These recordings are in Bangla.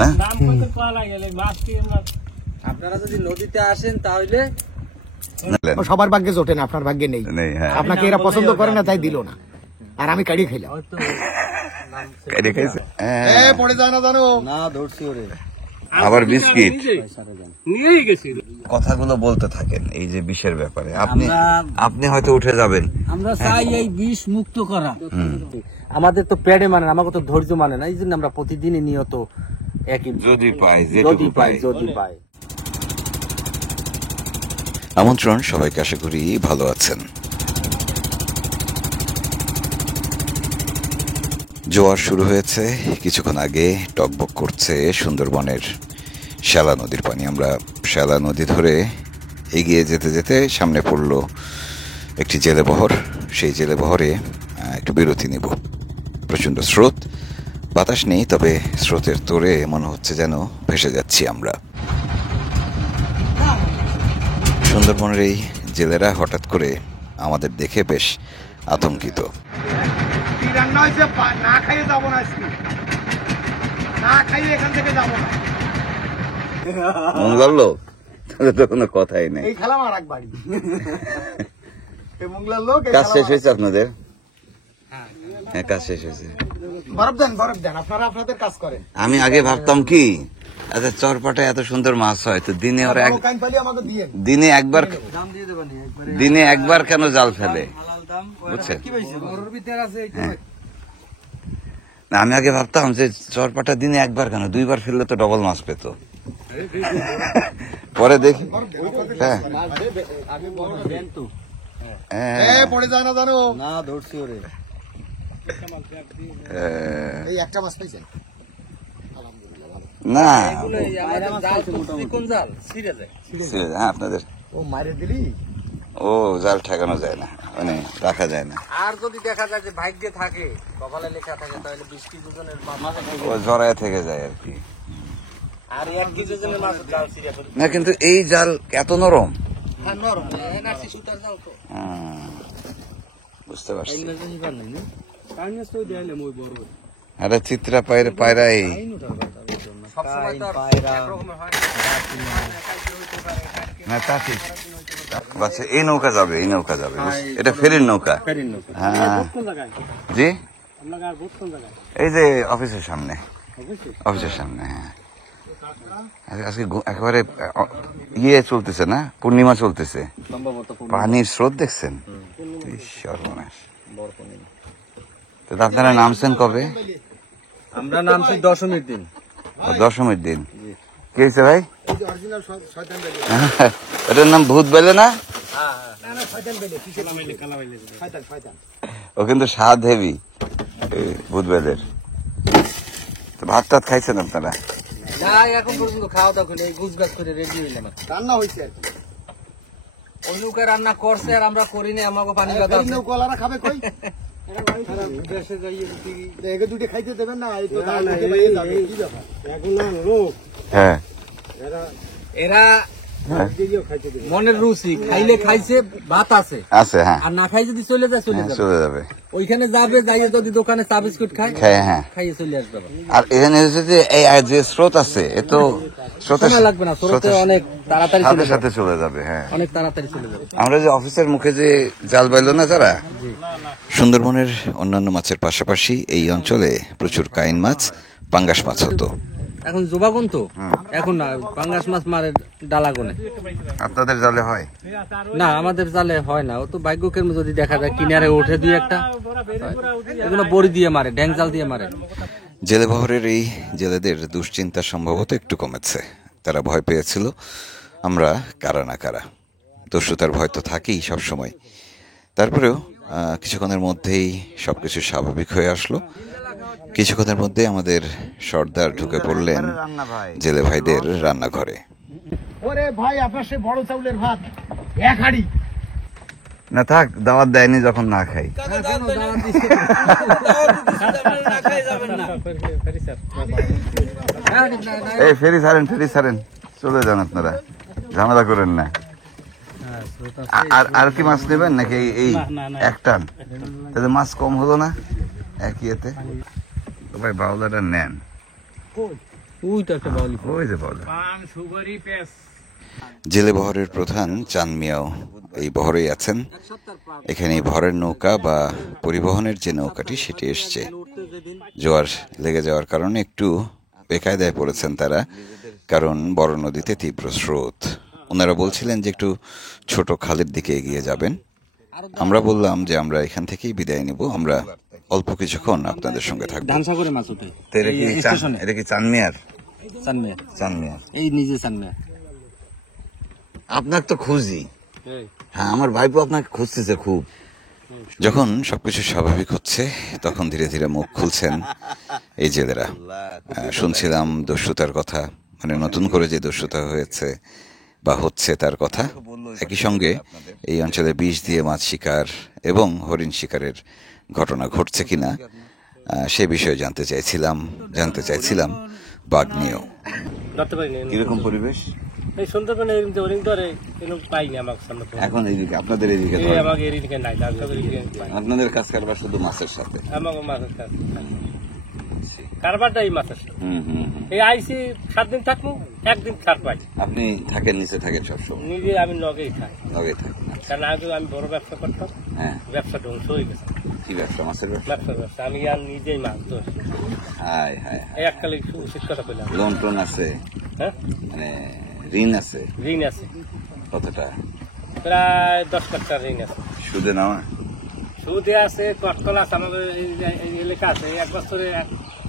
না আপনারা যদি নদীতে আসেন তাহলে সবার ভাগ্যে জোটে না, আপনার ভাগ্যে নেই। আপনাকে এরা পছন্দ করে না, তাই দিল না, আর আমি কাড়ি খাইলাম। পড়ে যায় না জানো না, ধরছি ওরে। আবার বিস্কিট নিয়েই গেছি। কথাগুলো বলতে থাকেন এই যে বিষের ব্যাপারে। আপনি হয়তো উঠে যাবেন। আমরা চাই এই বিষ মুক্ত করা। আমাদের তো পেড়ে মানে না, আমাকে তো ধৈর্য মানে না, এই জন্য আমরা প্রতিদিনই নিয়ত একই যদি পাই যদি পাই। আমন্ত্রণ সবাইকে, আশা করি ভালো আছেন। জোয়ার শুরু হয়েছে কিছুক্ষণ আগে, টকবক করছে সুন্দরবনের শ্যালা নদীর পানি। আমরা শ্যালা নদী ধরে এগিয়ে যেতে যেতে সামনে পড়ল একটি জেলেবহর। সেই জেলেবহরে একটু বিরতি নিব। প্রচণ্ড স্রোত, বাতাস নেই, তবে স্রোতের তোড়ে মনে হচ্ছে যেন ভেসে যাচ্ছি আমরা। সুন্দরবনের এই জেলেরা হঠাৎ করে আমাদের দেখে বেশ আতঙ্কিত। কোনো কথাই নেই। কাজ শেষ হয়েছে আপনাদের? হ্যাঁ, কাজ শেষ হয়েছে। আপনাদের কাজ করেন। আমি আগে ভাবতাম কি, আচ্ছা চরপাটে এত সুন্দর মাছ হয়, তো দিনে ওরা দিনে একবার কেন জাল ফেলে, বুঝছেন? না, আমি আগে ভাবতাম যে চরপাটা দিনে একবার কেন, দুইবার ফেললে তো ডবল মাছ পেত। পরে দেখি পড়ে যায় না জানো না, ধরছি ওরে। একটা মাছ পাইছেন? না, হ্যাঁ, আপনাদের ও মারে দিলি, ও জাল ঠেকানো যায় না, মানে রাখা যায় না। আর যদি দেখা যায় যে ভাগ্যে থাকে, কপালে লেখা থাকে, তাহলে 20 কেজি ওজনের মাছ ও জড়ায় থেকে যায় আর কি। আর 1 কেজি ওজনের মাছ জাল ছিঁড়ে ফেলে। না, কিন্তু এই জাল এত নরম। হ্যাঁ, নরম, এনআরসি সুতার জাল তো। বুঝতে পারছি। এটা চিত্রা পায়রা এই সবসময় তো একরকমের হয় না, তা ঠিক। আচ্ছা, এই নৌকা যাবে, এই নৌকা যাবে, এটা ফেরির নৌকা। হ্যাঁ জি, এই যে অফিসের সামনে, অফিসের সামনে। হ্যাঁ, আজকে একেবারে ইয়ে চলতেছে না, পূর্ণিমা চলতেছে, পানির স্রোত দেখছেন? সর্বনাশ। আপনারা নামছেন কবে? আমরা নামছি দশমীর দিন। দশমীর দিন। কি হয়েছে ভাই? এটার নাম ভূত বেলে না? ও কিন্তু স্বাদ হেভি ভূত বেলের। ভাত টাত খাইছেন আপনারা? এখন পর্যন্ত খাওয়া দাওয়া করে গুজগাছ করে রেডি হইলাম। রান্না হয়েছে, ওই লোকে রান্না করছে আর আমরা করিনি। আমাকে পানি খাবে কই? খাইতে দেবেন না? হ্যাঁ, এরা মনের রুচি, খাইলে খাইছে, ভাত আছে, হ্যাঁ, আর না খাই যদি চলে যায় চলে যাবে। ওইখানে যাবে, যাইয়ে যদি দোকানে চা বিস্কুট খায়, হ্যাঁ, খাইয়ে চলে আসবে। আর এখানে যে স্রোত আছে, এত স্রোতে লাগবে না, স্রোতে অনেক তাড়াতাড়ি সাথে চলে যাবে। হ্যাঁ, অনেক তাড়াতাড়ি চলে যাবে। আমরা যে অফিসের মুখে যে জাল বাইল না যারা, সুন্দরবনের অন্যান্য মাছের পাশাপাশি এই অঞ্চলে প্রচুর কাইন মাছ, পাঙ্গাস মাছ হতো। এখন জোবাগুন তো, এখন না, পাঙ্গাস মাছ মারে ডালাগুনে। আপনাদের জালে হয় না? আমাদের জালে হয় না। ও তো ভাগ্যকের যদি দেখা যায় কিনারে ওঠে দুই একটা, এগুলো বড়ি দিয়ে মারে, ড্যাং জাল দিয়ে মারে। জেলেবহরের এই জেলেদের দুশ্চিন্তা সম্ভবত একটু কমেছে। তারা ভয় পেয়েছিল আমরা কারা না কারা। দস্যুতার ভয় তো থাকেই সবসময়। তারপরেও কিছুক্ষণের মধ্যেই সবকিছু স্বাভাবিক হয়ে আসলো। কিছুক্ষণের মধ্যে আমাদের সর্দার ঢুকে পড়লেন জেলে ভাইদের রান্নাঘরে। ওরে ভাই, আপনার সে বড় চাউলের ভাত এক হাঁড়ি। না থাক, দাওয়াত দেয়নি যখন না খাই। এই ফেরি ছাড়েন, চলে যান আপনারা, ঝামেলা করেন না। আর কি মাছ নেবেন নাকি? এই এক টান, তাহলে মাছ কম হলো না একই এতে? ভাই বাউলাটা নেন, ওই তো একটা বাউলি ওই যে বলে জেলে বহরের প্রধান চাঁদ মিয়াও এই বহরেই আছেন। এখানে ভরের নৌকা বা পরিবহনের যে নৌকাটি সেটি এসছে। জোয়ার লেগে যাওয়ার কারণে একটু বেকায়দায় পড়েছেন তারা, কারণ বড় নদীতে তীব্র স্রোত। ওনারা বলছিলেন যে একটু ছোট খালের দিকে এগিয়ে যাবেন। আমরা বললাম যে আমরা এখান থেকেই বিদায় নিব, আমরা অল্প কিছুক্ষণ আপনাদের সঙ্গে থাকবো। ধানসাগরে মাছ ওঠে এটা কি চানমিয়ার? চানমিয়া, চানমিয়ার এই নিজে চানমিয়া। আপনার তো খুঁজি, হ্যাঁ আমার ভাইপো আপনাকে খুঁজতেছে খুব। যখন সবকিছু স্বাভাবিক হচ্ছে তখন ধীরে ধীরে মুখ খুলছেন এই জেলেরা। শুনছিলাম দস্যুতার কথা, মানে নতুন করে যে দস্যুতা হয়েছে বা হচ্ছে তার কথা। একই সঙ্গে এই অঞ্চলে বিষ দিয়ে মাছ শিকার এবং হরিণ শিকারের ঘটনা ঘটছে কিনা সে বিষয়ে জানতে চাইছিলাম বাঘ নিয়েও। কিরকম পরিবেশ এই সুন্দরবনে হরিণ ধরে পাইনি আমার সামনে এখন এইদিকে আপনাদের এইদিকে আমাকে এদিকে নাই, আপনাদের কাজ কারবার শুধু মাছের সাথে? আমাকে মাছের কাজ কারবারটাই মাছের সাথে। এই আইসি 7 দিন থাকবো, একদিন ছাড় পাই। আপনি থাকেন নিচে থাকেন সবসময়? নিজে আমি লগেই খাই। লগেই থাকেন? কারণ আগে আমি বড় ব্যবসা করতাম, হ্যাঁ ব্যবসা ধ্বংস হয়ে গেছে। কি ব্যবসা? মাছের ব্যবসা আমি আর নিজেই মাছ ধরি। হাই হাই এই এককালে উচিত কথা বললাম। লোন টোন আছে? হ্যাঁ মানে ঋণ আছে? ঋণ আছে কতটা? প্রায় 10 লাখ টাকা ঋণ আছে। সুদে নেওয়া? সুদে আছে, তৎকাল আছে। আমাদের এই এলাকা আছে 1 বছরে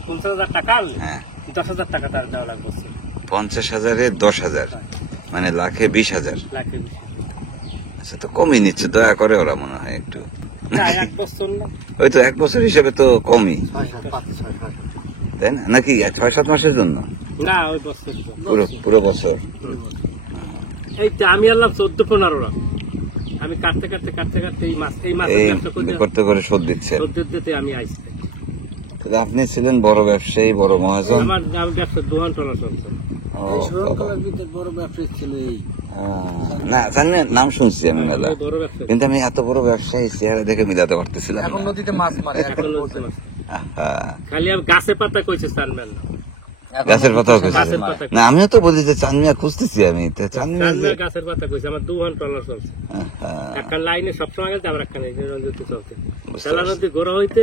50,000 টাকা আনলে 10,000 টাকা তার দেওয়া লাগবে। 50,000-এ 10,000 মানে লাখে 20,000। লাখে আচ্ছা, তো কমই নিচ্ছে দয়া করে ওরা মনে হয় একটু। না 1 বছর না, ওই তো 1 বছর হিসেবে তো কমই, তাই না? নাকি 6-7 মাসের জন্য? না ওই বছর পুরো বছর। এই তো আমি আনলাম 14-15 লাখ। আমি কাটতে এই মাছ করতে করে শোধ দিচ্ছে। দিতে আমি আইছি। আপনি ছিলেন বড় ব্যবসায়ী, বড় মহাজন। আমার ব্যবসা দোকান টলা চলছে। বড় ব্যবসায়ী ছিল এই না জানেন, নাম শুনছি আমি মেলা, কিন্তু আমি এত বড় ব্যবসায়ী চেহারা দেখে মিলাতে পারতেছিলাম। এখন নদীতে মাছ মারে, খালি আমি গাছে পাতা কইছে চানমিয়া, গাছের পাতাও কইছে না। আমিও তো বলি যে চানমিয়া খুঁজতেছি আমি, চানমিয়া গাছের পাতা কইছে। আমার দোকান টলা চলছে, একটা লাইনে সবসময় গেছে, আবার একটা রঞ্জিত চলছে। খেলা নদী গোড়া হইতে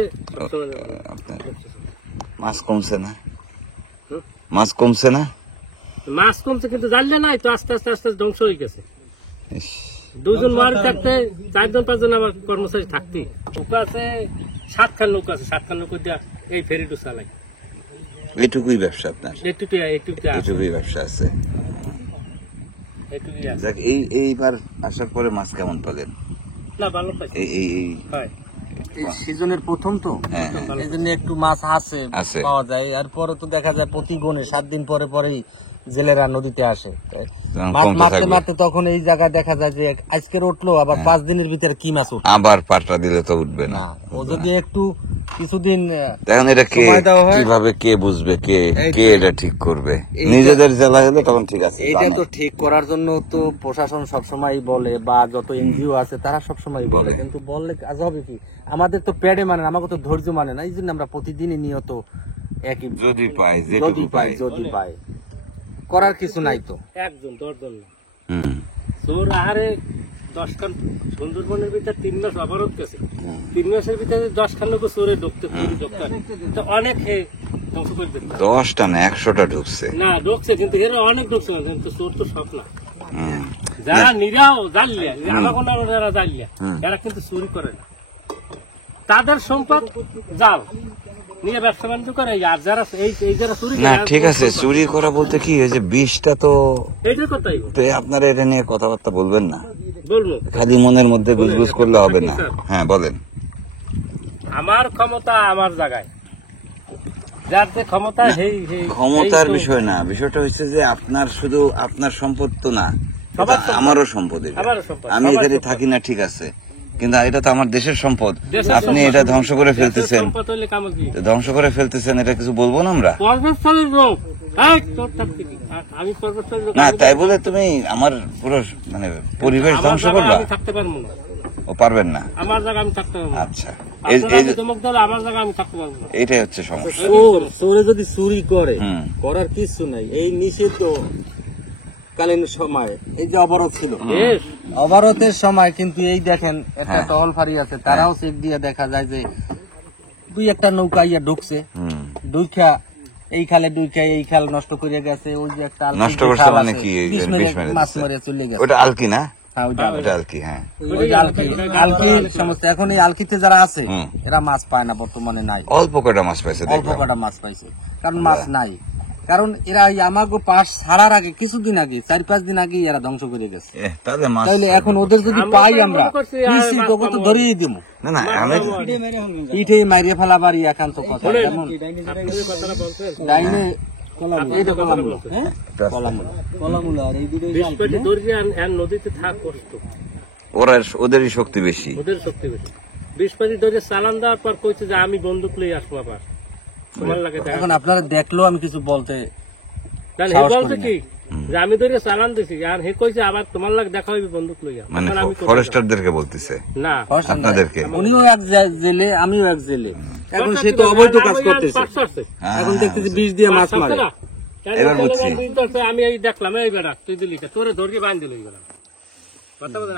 মাছ কমছে না? মাছ কমছে না? মাছ কমছে কিন্তু জানলে নাই তো, আস্তে আস্তে ধ্বংস হয়ে গেছে। 2 জন মারি থাকতে 4 জন 5 জন আমার কর্মচারী থাকতে। নৌকা আছে 7 খান নৌকা আছে, 7 খান নৌকা দিয়ে এই ফেরিটু চালাই। এইটুকুই ব্যবসা আপনার? এইটুকুই ব্যবসা আছে। এইবার আসার পরে মাছ কেমন পেলেন? না ভালো পাইছি। এই সিজনের প্রথম তো, এই জন্য একটু মাছ আছে পাওয়া যায়। আর পরে তো দেখা যায় প্রতি গণে 7 দিন পরে পরেই জেলেরা নদীতে আসে মাছ মারতে। তখন এই জায়গায় দেখা যায় যে আজকের উঠলো, আবার 5 দিনের ভিতরে কি মাছ উঠবে, আবার পাটরা দিলে তো উঠবে না। ও যদি একটু কিছুদিন দেখেন এটা কিভাবে কে বুঝবে, কে এটা ঠিক করবে? নিজেদের জেলা হলে তখন ঠিক আছে। এটা তো ঠিক করার জন্য তো প্রশাসন সবসময় বলে, বা যত এনজিও আছে তারা সবসময় বলে, কিন্তু বললে কাজ হবে কি? আমাদের তো পেড়ে মানে না, আমাকে তো ধৈর্য মানে না। এই জন্য আমরা প্রতিদিনই নিয়ত একই যদি পাই করার কিছু নাই তো। 1 জন 10 জন চোর আহারে 10 খান সুন্দরবনের ভিতরে 3 মাস অবরোধ গেছে। 3 মাসের ভিতরে 10 খান লোক চোরে ঢুকতে তো অনেক ধ্বংস করে দিল। 10টা না 100টা ঢুকছে না, ঢুকছে কিন্তু এরা অনেক ঢুকছে, কিন্তু চোর তো সব না। যারা নিরাও জানলে আমাকে যারা জানলে এরা কিন্তু চুরি করে না, তাদের সম্পদ জাল নিয়ে ব্যবসা বাণিজ্য করে। আর যারা এই যারা চুরি না, ঠিক আছে, চুরি করা বলতে কি হয়েছে, বিষটা তো এইটার কথাই আপনারা এটা নিয়ে কথাবার্তা বলবেন না? বলবো, খালি মনের মধ্যে গুজগুজ করলে হবে না। হ্যাঁ বলেন। আমার ক্ষমতা আমার জায়গায়, যার যে ক্ষমতা ক্ষমতার বিষয় না, বিষয়টা হচ্ছে যে আপনার শুধু আপনার সম্পদ তো না, আমারও সম্পদ। আমি এখানে থাকি না ঠিক আছে, কিন্তু এটা তো আমার দেশের সম্পদ। আপনি এটা ধ্বংস করে ফেলতেছেন, এটা কিছু বলবো না আমরা? আমি না তাই বলে তুমি আমার পুরো মানে পরিবেশ ধ্বংস করবা? থাকতে পারবো না। ও পারবেন না, আমার জায়গা আমি থাকতে পারবো না। আচ্ছা ধমক দিলে আমার জায়গা আমি থাকতে পারবো না। এইটাই হচ্ছে সমস্যা। চোরে যদি চুরি করে, হুম। করার কিছু নাই, এই নিষিদ্ধ কালীন সময় এই যে অবরোধ ছিল, অবরোধের সময় কিন্তু এই দেখেন একটা টহল ফাঁড়ি আছে, তারাও চেক দিয়ে দেখা যায় যে দুই একটা নৌকা ইয়া ঢুকছে, ঢুকা এই খালে ঢুকা এই খাল নষ্ট করে গেছে। ওই যে একটা নষ্ট করছে মানে কি? মাছ মারে চলে গেছে। ওটা আলকি না? হ্যাঁ, ওটা আলকি, হ্যাঁ। ওই যে আলকি সমস্ত। এখন এই আলকিতে যারা আছে এরা মাছ পায় না, বর্তমানে নাই, অল্প কটা মাছ পাইছে অল্প দেখলাম। কটা মাছ পাইছে, কারণ মাছ নাই। কারণ এরা আমাকে পাশ ছাড়ার আগে কিছুদিন আগে 4-5 দিন আগে এরা ধ্বংস করে গেছে। তাহলে মাছ তাইলে এখন ওদের যদি পাই আমরা নিশ্চিত কত ধরিয়ে দিব, না না আমি পিঠে মারিয়ে ফেলাবারই একান্ত কথা। যেমন ডাইনে এই তো কলামুলা, হ্যাঁ কলামুলা আর এই দুটো নদীতে থাক কষ্ট, ওদেরই শক্তি বেশি, ওদের শক্তি বেশি। 20 পাটি ধরে চালান দেওয়ার পর কইছে যে আমি বন্দুক লই আসবো আবার, তোমার লাগে। এখন আপনারা দেখলেও আমি কিছু বলতে হে বলছে কি যে আমি ধরে চালান দিছি, আর হে কইছে আবার তোমার লাগে দেখা হইবে বন্দুক লইয়া। মানে ফরেস্টারদেরকে বলতেছে না, আপনাদেরকে। উনিও এক জেলে, আমিও এক জেলে। এখন সে তো অবৈধ কাজ করতেছে, এখন দেখতেছি বিষ দিয়ে মাছ মারে। এবার বুঝছি। আমি এই দেখলাম, এই বেড়া তুই দিলি তোরে ধরিয়ে বাঁধ দিল কথা বলেন।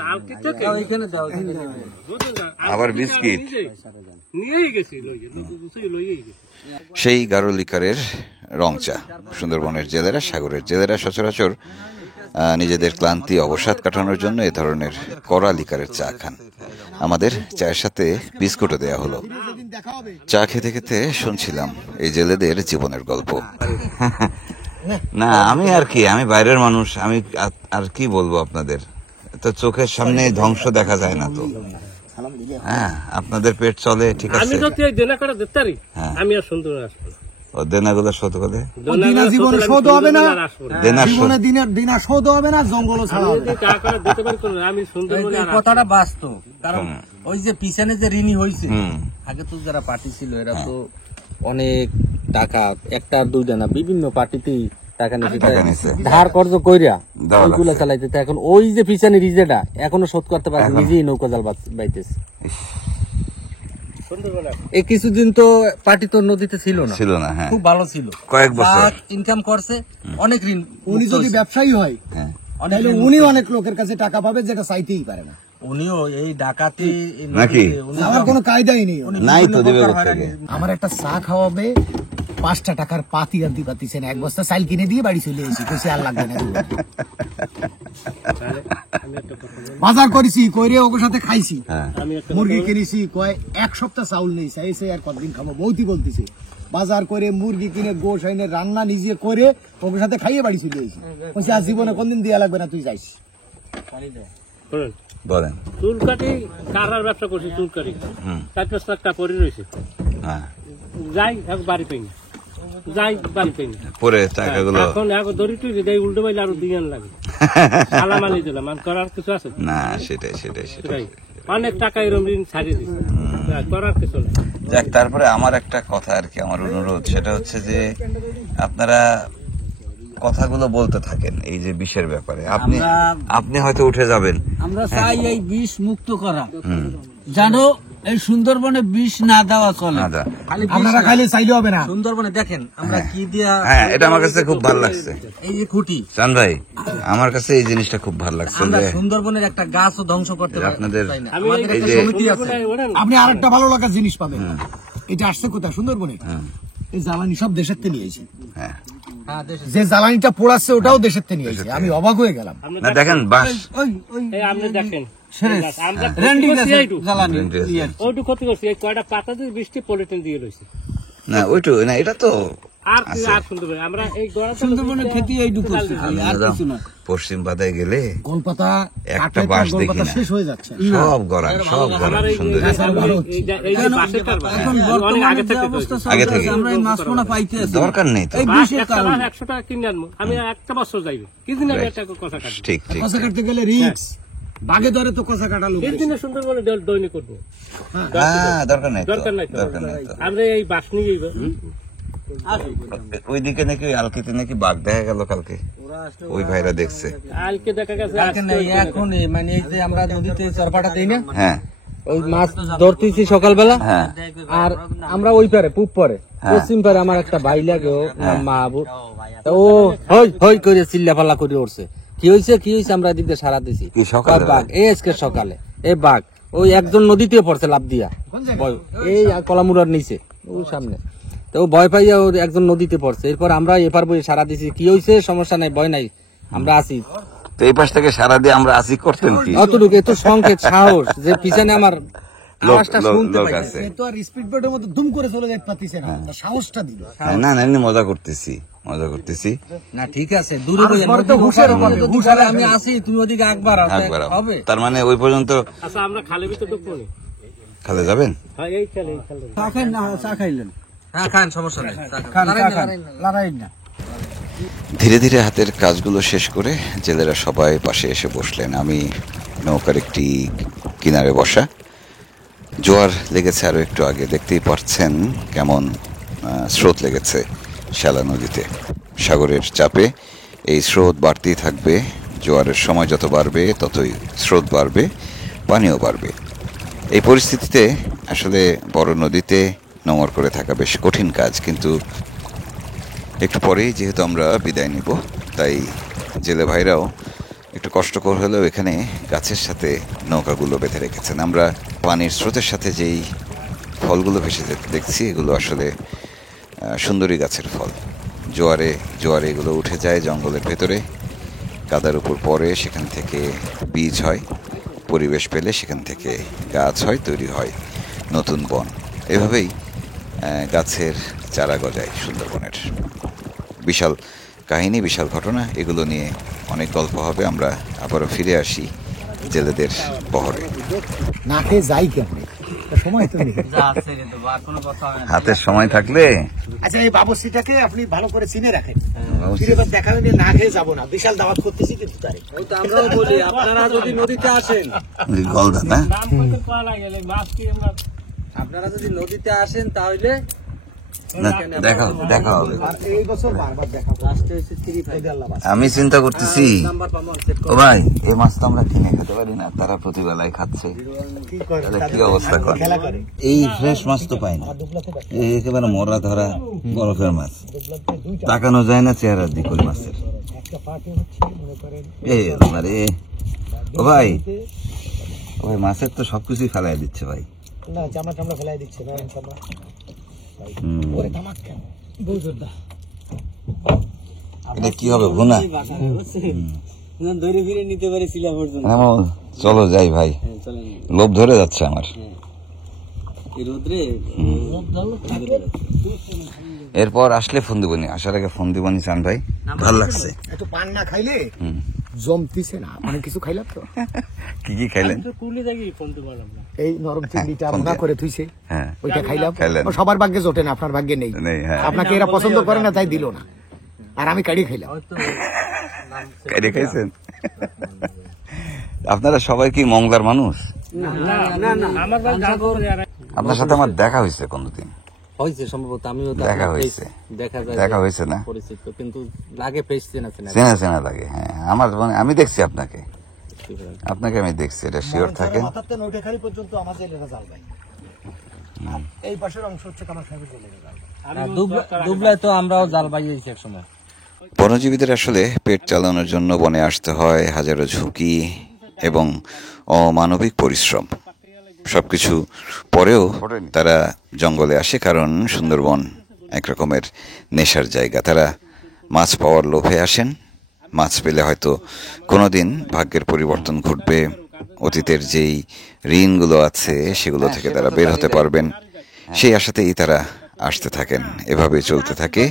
আবার বিস্কিট নিয়েই গেছি, লইয়েই গেছি। সেই গাঢ় লিকারের রং চা। সুন্দরবনের জেলেরা, সাগরের জেলেরা সচরাচর নিজেদের ক্লান্তি অবসাদ কাটানোর জন্য এ ধরনের কড়া লিকারের চা খান। আমাদের চায়ের সাথে বিস্কুটও দেয়া হলো। চা খেতে খেতে শুনছিলাম এই জেলেদের জীবনের গল্প। না আমি আর কি, আমি বাইরের মানুষ, আমি আর কি বলবো আপনাদের। তো চোখের সামনে ধ্বংস দেখা যায় না তো। হ্যাঁ, আপনাদের পেট চলে, ঠিক আছে। আমি যদি এই দেনা করে দিতে পারি, আমি আর সুন্দর আসবো না। ও দেনাগুলো শোধ করে জীবনে শোধ হবে না, দেনার শোধ জীবনে দিনা শোধ হবে না, জঙ্গলও ছাড়া হবে না। আমি সুন্দর এই কথাটা বাস্তব। কারণ ওই যে পিছনে যে ঋণী হয়েছে, আগে তো যারা পার্টি ছিল এরা তো অনেক টাকা, একটা দুইটা না, বিভিন্ন পার্টিতেই টাকা নিচ্ছে, ধার কর্জ কইরা ওইগুলা চালাইতে। এখন ওই যে পিছনে রিজেটা এখনো শোধ করতে পারে, নিজেই নৌকা জাল বাইতেছে। এই কিছুদিন তো পার্টি তো নদীতে ছিল না, হ্যাঁ, খুব ভালো ছিল, কয়েক বছর ইনকাম করছে, অনেক ঋণ। উনি যদি ব্যবসায়ী হয় তাহলে উনি অনেক লোকের কাছে টাকা পাবে যেটা চাইতেই পারে না। উনিও এই ডাকাতি নাকি আমার কোনো কায়দাই নেই, নাই তো দেবে কোত্থেকে। আমার একটা চা খাওয়াবে 5টা টাকার পাতি আনতে পারতেছে না, 1 বস্তা চাল কিনে দিয়ে বাড়ি চলে এসেছি, কিছু আর লাগবে না। বাজার করেছি, কইরে ওর সাথে খাইছি, মুরগি কিনেছি, কয় 1 সপ্তাহ চাউল নেই, চাইছে আর কতদিন খাবো, বউতি বলতেছে। বাজার করে মুরগি কিনে গোশ আইনে রান্না নিজে করে ওর সাথে খাইয়ে বাড়ি চলে এসেছি, বলছি আর জীবনে কোনদিন দেয়া লাগবে না, তুই যাইস। বলেন চুল কাটি কারার ব্যবসা করছি, চুল কাটি 4-5 লাখ টাকা পরে রয়েছে, যাই এক বাড়ি পাইনি, যাই বাড়ি পাইনি পরে টাকাগুলো এখন দড়ি টুরি দেয়, উল্টো পাইলে আরো 2 লাগে সালামালি দিলাম। আর করার কিছু আছে না, সেটাই অনেক টাকা এরকম ঋণ ছাড়িয়ে দিই, করার কিছু নেই। যাক, তারপরে আমার একটা কথা আর কি, আমার অনুরোধ, সেটা হচ্ছে যে আপনারা কথাগুলো বলতে থাকেন এই যে বিষের ব্যাপারে। আপনি হয়তো উঠে যাবেন, আমরা চাই এই বিষ মুক্ত করা, জানো এই সুন্দরবনে বিষ না দেওয়া চলে। আপনারা খাইলে চাইলে হবে না। সুন্দরবনে দেখেন আমরা কি দিয়া, হ্যাঁ, এটা আমার কাছে খুব ভালো লাগছে। এই যে খুঁটি, চান ভাই, আমার কাছে এই জিনিসটা খুব ভালো লাগছে আমরা যে সুন্দরবনের একটা গাছও ধ্বংস করতে পারি আপনাদের না। আমাদের একটা সমিতি আছে, আপনি আরেকটা ভালো লাগার জিনিস পাবেন। এটা আসছে কোথায়? সুন্দরবনে। এই জ্বালানি সব দেশের থেকে নিয়েছি, যে জ্বালানিটা পোড়াচ্ছে ওটাও দেশের থেকে নিয়েছে, আমি অবাক হয়ে গেলাম। না দেখেন বাস, আপনি দেখেন জ্বালানি ক্ষতি করছি, এই কয়টা পাতা দিয়ে বৃষ্টি পলিথিন দিয়ে রয়েছে না ওইটু না, এটা তো আর সুন্দর। আমরা এই সুন্দরবনের খেতে এইটুকু করছি, আর কিছু না। পশ্চিম বাদায় গেলে গোলপাতা একটা বাঁশ দেখি না, শেষ হয়ে যাচ্ছে, সব গড়ান সুন্দর। আগে থেকে আমরা এই মাছপোনা পাইতে আছি, দরকার নেই তো, এই বিষের কারণে 100 টাকা কিনে আনবো, আমি একটা বছর যাইবে কিছুদিন আমি একটা কথা কাটি, ঠিক কষা কাটতে গেলে রিক্স, বাগে ধরে তো কষা কাটা লোক। 3 দিনে সুন্দরবনে দৈনিক করবো, হ্যাঁ দরকার নাই তো, দরকার নাই তো। আমরা এই বাস নিয়ে ওইদিকে নাকি ওই আলকিতে নাকি বাঘ দেখা গেল কালকে, ওই ভাইরা দেখছে। কালকে দেখা গেছে কালকে নাই, এখন মানে এই যে আমরা নদীতে চরপাটা দেই না, হ্যাঁ ওই মাছ ধরতেছি সকালবেলা, হ্যাঁ আর আমরা ওই পারে পূব পারে পশ্চিম পারে আমার একটা ভাই লাগে, ও মাহবুব, তা ও হই হই করে চিল্লাপাল্লা করে উঠছে। কি হয়েছে কি হয়েছে, আমরা এদিকে সারা দিছি। কি সকালে? বাঘ, এই আজকে সকালে এই বাঘ ওই একজন নদীতে পড়ছে লাফ দিয়া, এই কলামুড়ার নিচে ওই সামনে, তো ও ভয় পাইয়া ওর একজন নদীতে পড়ছে। এরপর আমরা এপার বই সারা দিছি, কি হয়েছে সমস্যা নাই, ভয় নাই, আমরা আছি। তো এই পাশ থেকে সারা দিয়ে আমরা আসি করতেন কি? অতটুকু এত সংকেত সাহস যে পিছনে আমার আওয়াজটা শুনতে লোক পাই। আছে। তো আর স্পিড বোটের মতো দুম করে চলে যাইতে পারতেছে না, সাহসটা দিল। না না, এমনি মজা করতেছি। না ঠিক আছে, দূরে বই আমরা তো হুশার হুশারে আমি আসি, তুমি ওদিকে একবার একবার হবে। তার মানে ওই পর্যন্ত আচ্ছা আমরা খালের ভিতরে ঢুকবো নি? খালে যাবেন? হ্যাঁ এই খালে চা খাইন না, চা খাইলেন? হ্যাঁ খান, সমস্যা নেই, খান, চা খান, লড়াই না। ধীরে ধীরে হাতের কাজগুলো শেষ করে জেলেরা সবাই পাশে এসে বসলেন। আমি নৌকার একটি কিনারে বসা, জোয়ার লেগেছে আরো একটু আগে, দেখতেই পাচ্ছেন কেমন স্রোত লেগেছে শ্যালা নদীতে। সাগরের চাপে এই স্রোত বাড়তেই থাকবে, জোয়ারের সময় যত বাড়বে ততই স্রোত বাড়বে, পানিও বাড়বে। এই পরিস্থিতিতে আসলে বড় নদীতে নোঙর করে থাকা বেশ কঠিন কাজ, কিন্তু একটু পরেই যেহেতু আমরা বিদায় নিব, তাই জেলে ভাইরাও একটু কষ্টকর হলেও এখানে গাছের সাথে নৌকাগুলো বেঁধে রেখেছেন। আমরা পানির স্রোতের সাথে যেই ফলগুলো ভেসে যেতে দেখছি, এগুলো আসলে সুন্দরী গাছের ফল। জোয়ারে জোয়ারে এগুলো উঠে যায় জঙ্গলের ভেতরে, কাদার উপর পড়ে, সেখান থেকে বীজ হয়, পরিবেশ পেলে সেখান থেকে গাছ হয়, তৈরি হয় নতুন বন। এভাবেই গাছের চারা গজায় সুন্দরবনের। বিশাল কাহিনী, বিশাল ঘটনা, এগুলো নিয়ে অনেক গল্প হবে। আমরা আবারও ফিরে আসি জেলেদের বহরে। না খেয়ে যাই কেমন, সময় তো নেই। হাতের সময় থাকলে আচ্ছা, এই বাবুর্চিটাকে আপনি ভালো করে চিনে রাখেন, ফিরে এবার দেখা হয়নি, না খেয়ে যাবো না। বিশাল দাওয়াত করতেছি কিন্তু তারে। ওই তো আমরাও বলি, আপনারা যদি নদীতে আসেন, গলদা না, নাম করতে পারা গেলে মাছ কি আমরা আপনারা যদি নদীতে আসেন তাহলে না, দেখা হবে। আর এই বছর বারবার দেখা করবো। লাস্টে হচ্ছে 35 আল্লাহ বাঁচাক। আমি চিন্তা করতেছি, নাম্বার পাবো সেট ও ভাই, এই মাছ তো আমরা কিনে খেতে পারি না, তারা প্রতিবেলায় খাচ্ছে, কি করে তাহলে কি তাদের অবস্থা করে? খেলা করে। এই ফ্রেশ মাছ তো পাই না, এই একেবারে মরা ধরা বরফের মাছ, তাকানো যায় না চেহারার দিক ওই মাছের। একটা পার্টি হচ্ছে মনে করেন, আরে ও ভাই, মাছের তো সবকিছুই ফেলাই দিচ্ছে ভাই। না চামড়া টামড়া ফেলাই দিচ্ছে না, চামড়া ওরে তামাক কেন বউজোরদা। এটা কি হবে, ভুনা? ধরে ফিরে নিতে পারি শিলা পর্যন্ত। চলো যাই ভাই, চলেন, লোভ ধরে যাচ্ছে আমার। এই রোদ্রে এরপর আসলে ফোন দিবনি, আসার আগে ফোন দিবনি চান ভাই, ভালো লাগছে। একটু পান না খাইলে জমতিছে না, অনেক কিছু খাইলাম তো। কি কি খাইলেন? তো কুলি দেখি ফোন তো পারলাম না। এই নরম চিংড়িটা ভুনা করে থুইছে, হ্যাঁ, ওইটা খাইলাম। খাইলেন। ও সবার ভাগ্যে জোটে না, আপনার ভাগ্যে নেই। নেই, হ্যাঁ। আপনাকে এরা পছন্দ করে না, তাই দিল না, আর আমি কাড়ি খাইলাম। কাইরে খাইছেন? আপনারা সবাই কি মংলার মানুষ? না না না, আমার বাড়ি গাছ করে আর আপনার সাথে আমার দেখা হয়েছে কোনদিন? হয়েছে সম্ভবত, আমিও তো দেখা আপনার হয়েছে। face দেখা যায়, দেখা হয়েছে না? পরিচিত, কিন্তু লাগে ফেস চেনা চেনা। চেনা চেনা লাগে, হ্যাঁ। আমার আমি দেখছি আপনাকে, আমি দেখছি, এটা শিওর থাকেন। নৌটেখালি পর্যন্ত আমাদের এলাকা জাল ভাই, এই পাশের অংশ হচ্ছে কামার সাহেবের জেলে জাল। দুবলায় তো আমরাও জাল বাইয়েছি এক সময়। বনজীবীদের আসলে পেট চালানোর জন্য বনে আসতে হয়, হাজারো ঝুঁকি এবং অমানবিক পরিশ্রম। সবকিছু পরেও তারা জঙ্গলে আসে, কারণ সুন্দরবন এক রকমের নেশার জায়গা। তারা মাছ পাওয়ার লোভে আসেন, মাছ পেলে হয়তো কোনোদিন ভাগ্যের পরিবর্তন ঘটবে, অতীতের যেই ঋণগুলো আছে সেগুলো থেকে তারা বের হতে পারবেন, সেই আশাতেই তারা আসতে থাকেন। এভাবে চলতে থাকে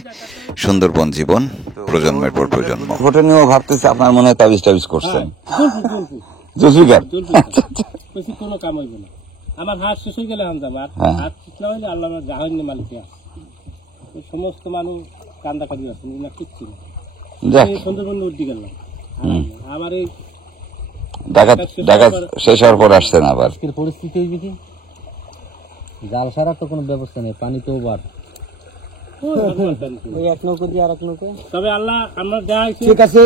সুন্দরবন জীবন প্রজন্মের পর প্রজন্ম। ভোটে নিয়েও ভাবতেছি আপনার মনে হয় তাবিজ টাবিজ করছেন। জুলফিকার বেশি কোনো কাম হইবে না। আমার হাত শেষ হয়ে গেলে আন যাবো, আর হাত শেষ না হইলে আল্লাহ আমার জাহান মালিক আছে। ওই সমস্ত মানুষ কান্দা কাটি আছেন, না কিচ্ছু না। যাক, এই সুন্দরবন উঠতে গেলাম, আমার এই ডাকাত শেষ হওয়ার পর আসছেন আবার। আজকের পরিস্থিতি হইবে কি, জাল সারার তো কোনো ব্যবস্থা নেই, পানি তো ওভার। ওই এক নৌকো দিয়ে আর এক নৌকো। তবে আল্লাহ আমার যা হয়েছে ঠিক আছে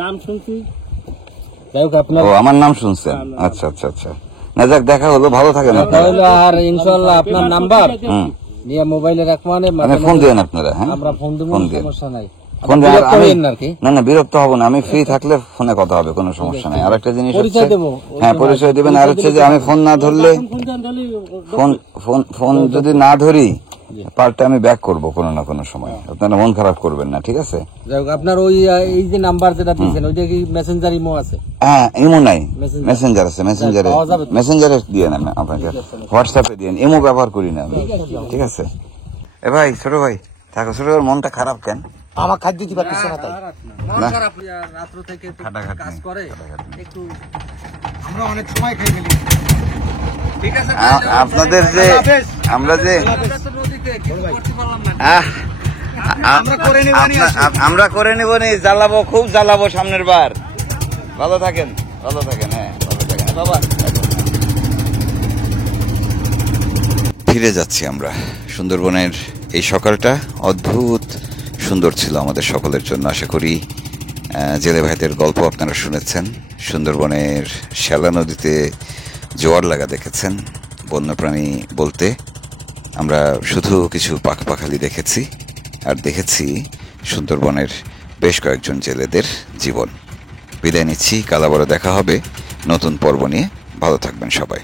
নাম শুনছি, যাই হোক আপনার ও আমার নাম শুনছেন, আচ্ছা আচ্ছা আচ্ছা, না যাক দেখা হলো, ভালো থাকেন আপনারা। তাহলে আর ইনশাআল্লাহ আপনার নাম্বার নিয়ে মোবাইলে রাখবো, মানে ফোন দিবেন আপনারা, হ্যাঁ আমরা ফোন দেবো, ফোন দিন। সমস্যা নাই। ফোন দিয়ে বিরক্ত আমি হইয়েন না আর কি। না না বিরক্ত হব না, আমি ফ্রি থাকলে ফোনে কথা হবে, কোনো সমস্যা নাই। আরেকটা জিনিস পরিচয় হচ্ছে, দেবো। হ্যাঁ পরিচয় দিবেন। আর হচ্ছে যে আমি ফোন না ধরলে, ফোন যদি না ধরি পার্টটা আমি ব্যাক করব কোনো না কোনো সময়, আপনারা মন খারাপ করবেন না, ঠিক আছে? যাই হোক আপনার ওই এই যে নাম্বার যেটা দিয়েছেন ওইটা কি মেসেঞ্জার ইমো আছে? হ্যাঁ ইমো নাই, Messenger। মেসেঞ্জার আছে, পাওয়া যাবে তো? মেসেঞ্জারে দিয়ে নেন আপনাকে, হোয়াটসঅ্যাপে দিয়ে, ইমো ব্যবহার করি না আমি, ঠিক আছে? এ ভাই, ছোট ভাই থাকো, ছোট ভাই মনটা খারাপ কেন? আমার খাদ্য দিতে পারতেছে না তাই না। রাত্র থেকে একটু খাটাখাটনি, কাজ করে একটু। আমরা অনেক সময় খাই ফেলি ঠিক আছে আপনাদের যে আমরা যে আমরা করে নিব নি, জ্বালাবো, খুব জ্বালাবো সামনের বার। ভালো থাকেন, ভালো থাকেন, হ্যাঁ ভালো থাকেন বাবা। ফিরে যাচ্ছি আমরা। সুন্দরবনের এই সকালটা অদ্ভুত সুন্দর ছিল আমাদের সকলের জন্য। আশা করি জেলে ভাইদের গল্প আপনারা শুনেছেন, সুন্দরবনের শ্যালা নদীতে জোয়ার লাগা দেখেছেন। বন্যপ্রাণী বলতে আমরা শুধু কিছু পাখালি দেখেছি, আর দেখেছি সুন্দরবনের বেশ কয়েকজন জেলেদের জীবন। বিদায় নিচ্ছি, কাল আবারও দেখা হবে নতুন পর্ব নিয়ে। ভালো থাকবেন সবাই।